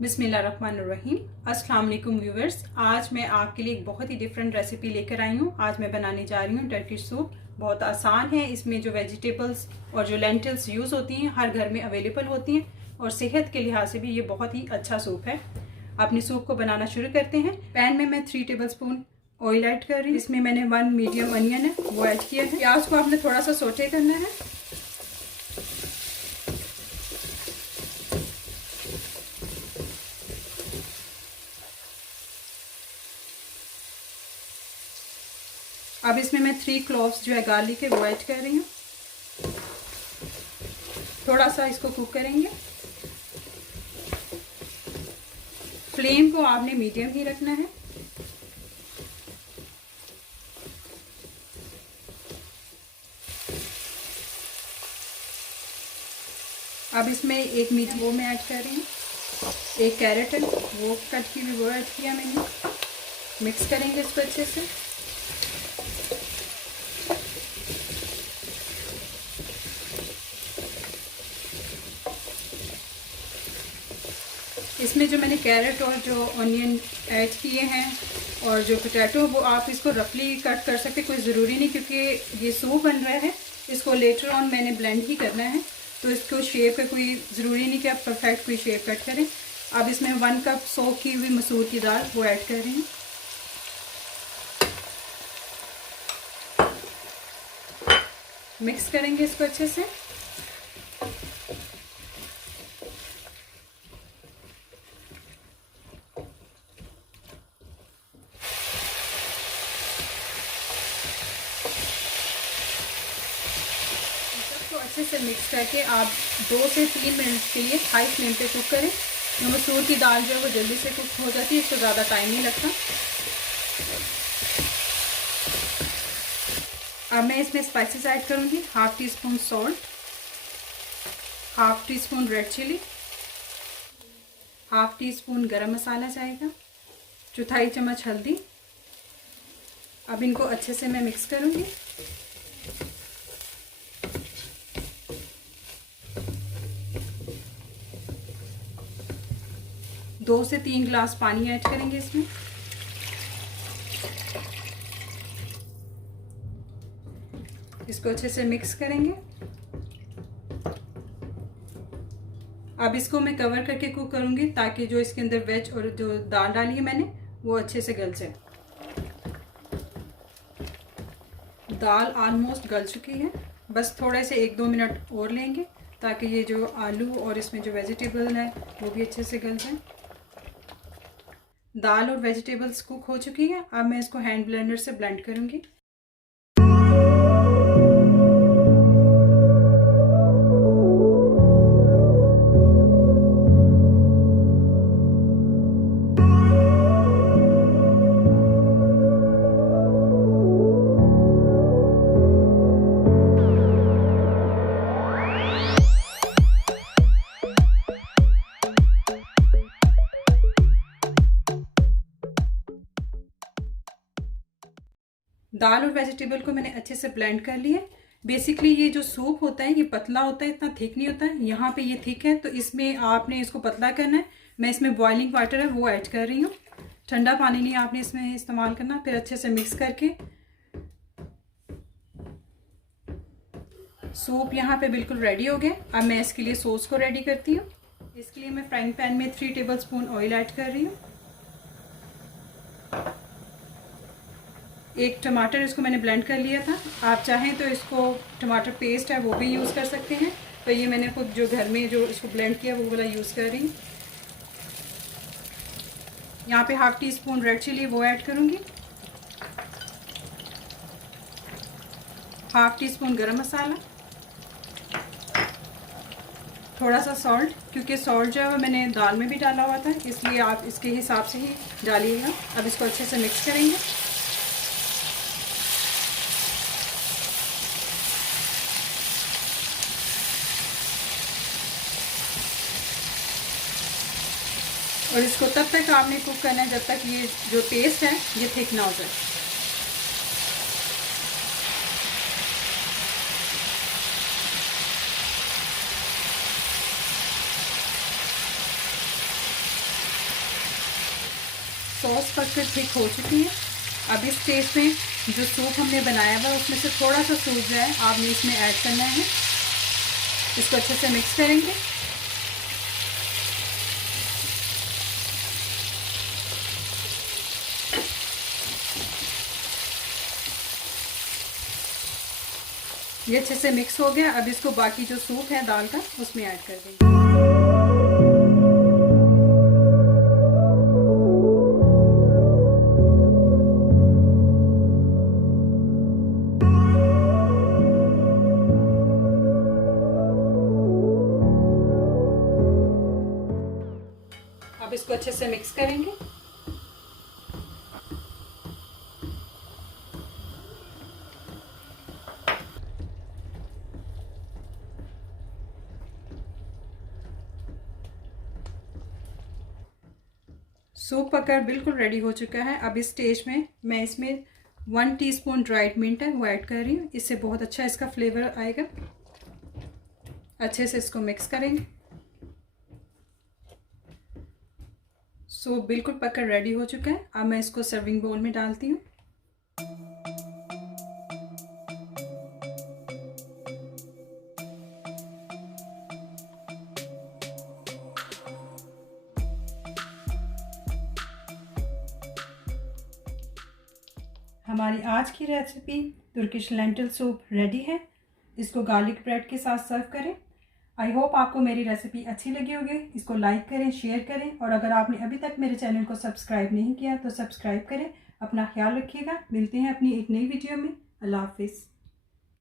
बिस्मिल्लाहिर्रहमानिर्रहीम। अस्सलाम वालेकुम व्यूवर्स, आज मैं आपके लिए एक बहुत ही डिफरेंट रेसिपी लेकर आई हूँ। आज मैं बनाने जा रही हूँ टर्किश सूप। बहुत आसान है। इसमें जो वेजिटेबल्स और जो लेंटिल्स यूज़ होती हैं हर घर में अवेलेबल होती हैं और सेहत के लिहाज से भी ये बहुत ही अच्छा सूप है। अपनी सूप को बनाना शुरू करते हैं। पैन में मैं 3 टेबल स्पून ऑयल ऐड कर रही हूँ। इसमें मैंने 1 मीडियम अनियन है वो ऐड किया है। प्याज को आपने थोड़ा सा सोटे करना है। अब इसमें मैं 3 क्लोव्स जो है गार्लिक है वो ऐड कर रही हूँ। थोड़ा सा इसको कुक करेंगे। फ्लेम को आपने मीडियम ही रखना है। अब इसमें एक मीट वो मैं ऐड कर रही हूँ। एक कैरेट है वो कट की हुई वो ऐड किया मैंने। मिक्स करेंगे इसको अच्छे से। इसमें जो मैंने कैरेट और जो ऑनियन ऐड किए हैं और जो पोटैटो वो आप इसको रफली कट कर सकते, कोई ज़रूरी नहीं, क्योंकि ये सूप बन रहा है। इसको लेटर ऑन मैंने ब्लेंड ही करना है, तो इसको शेप का कोई ज़रूरी नहीं कि आप परफेक्ट कोई शेप कट करें। अब इसमें 1 कप सोक की हुई मसूर की दाल वो ऐड कर रही हूँ। मिक्स करेंगे इसको अच्छे से। तो अच्छे से मिक्स करके आप 2 से 3 मिनट के लिए हाई फ्लेम पे कुक करें। तो मसूर की दाल जो है वो जल्दी से कुक हो जाती है, इसको ज़्यादा टाइम नहीं लगता। अब मैं इसमें स्पाइसेस ऐड करूँगी। 1/2 teaspoon salt, 1/2 teaspoon red chilli, 1/2 teaspoon garam masala जाएगा, 1/4 चम्मच हल्दी। अब इनको अच्छे से मैं मिक्स करूँगी। दो से 3 गिलास पानी ऐड करेंगे इसमें। इसको अच्छे से मिक्स करेंगे। अब इसको मैं कवर करके कुक करूंगी ताकि जो इसके अंदर वेज और जो दाल डाली है मैंने वो अच्छे से गल जाए। दाल ऑलमोस्ट गल चुकी है, बस थोड़े से 1-2 मिनट और लेंगे ताकि ये जो आलू और इसमें जो वेजिटेबल है वो भी अच्छे से गल जाए। दाल और वेजिटेबल्स कुक हो चुकी है। अब मैं इसको हैंड ब्लेंडर से ब्लेंड करूंगी। दाल और वेजिटेबल को मैंने अच्छे से ब्लेंड कर लिया। बेसिकली ये जो सूप होता है ये पतला होता है, इतना थिक नहीं होता है। यहाँ पे ये थिक है तो इसमें आपने इसको पतला करना है। मैं इसमें बॉइलिंग वाटर है वो ऐड कर रही हूँ। ठंडा पानी नहीं आपने इसमें इस्तेमाल करना। फिर अच्छे से मिक्स करके सूप यहाँ पे बिल्कुल रेडी हो गया। अब मैं इसके लिए सॉस को रेडी करती हूँ। इसके लिए मैं फ्राइंग पैन में 3 टेबल स्पून ऑयल ऐड कर रही हूँ। एक टमाटर इसको मैंने ब्लेंड कर लिया था। आप चाहें तो इसको टमाटर पेस्ट है वो भी यूज़ कर सकते हैं, तो ये मैंने खुद जो घर में जो इसको ब्लेंड किया वो वाला यूज़ कर रही हूँ। यहाँ पे 1/2 टीस्पून रेड चिली वो ऐड करूँगी, 1/2 टीस्पून गरम मसाला, थोड़ा सा सॉल्ट, क्योंकि सॉल्ट जो है वो मैंने दाल में भी डाला हुआ था इसलिए आप इसके हिसाब से ही डालिएगा। अब इसको अच्छे से मिक्स करेंगे। और इसको तब तक आपने कुक करना है जब तक ये जो पेस्ट है ये थिक ना हो जाए। सॉस पककर थिक हो चुकी है। अब इस स्टेज में जो सूप हमने बनाया हुआ है उसमें से थोड़ा सा सूप जो है आपने इसमें ऐड करना है। इसको अच्छे से मिक्स करेंगे। ये अच्छे से मिक्स हो गया। अब इसको बाकी जो सूप है दाल का उसमें ऐड कर देंगे। अब इसको अच्छे से मिक्स करेंगे। सूप पककर बिल्कुल रेडी हो चुका है। अब इस स्टेज में मैं इसमें 1 टीस्पून ड्राइड मिंट है वो ऐड कर रही हूँ। इससे बहुत अच्छा इसका फ्लेवर आएगा। अच्छे से इसको मिक्स करेंगे। सूप बिल्कुल पककर रेडी हो चुका है। अब मैं इसको सर्विंग बाउल में डालती हूँ। हमारी आज की recipe Turkish lentil soup ready है। इसको गार्लिक ब्रेड के साथ सर्व करें। आई होप आपको मेरी रेसिपी अच्छी लगी होगी। इसको लाइक करें, शेयर करें और अगर आपने अभी तक मेरे चैनल को सब्सक्राइब नहीं किया तो सब्सक्राइब करें। अपना ख्याल रखिएगा। मिलते हैं अपनी एक नई वीडियो में। अल्लाह हाफिज़।